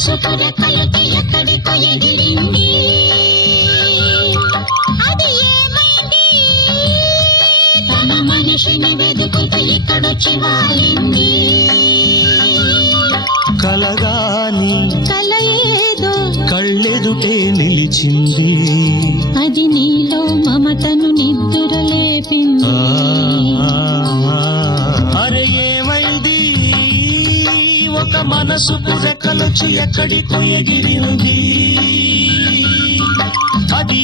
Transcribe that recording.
మనసుకు రెక్కలకి ఎక్కడికో ఎగిరింది అది ఏమైంది తన మనిషిని వెతుకుతూ ఇక్కడొచ్చి వాలింది కలగాని కల ఏదో కళ్ళెదుటే నిలిచింది. అది నీలో మమతను నిద్దురలేపింది ఒక మనసుకు రెక్కలొచ్చి ఎక్కడికో ఎగిరింది అది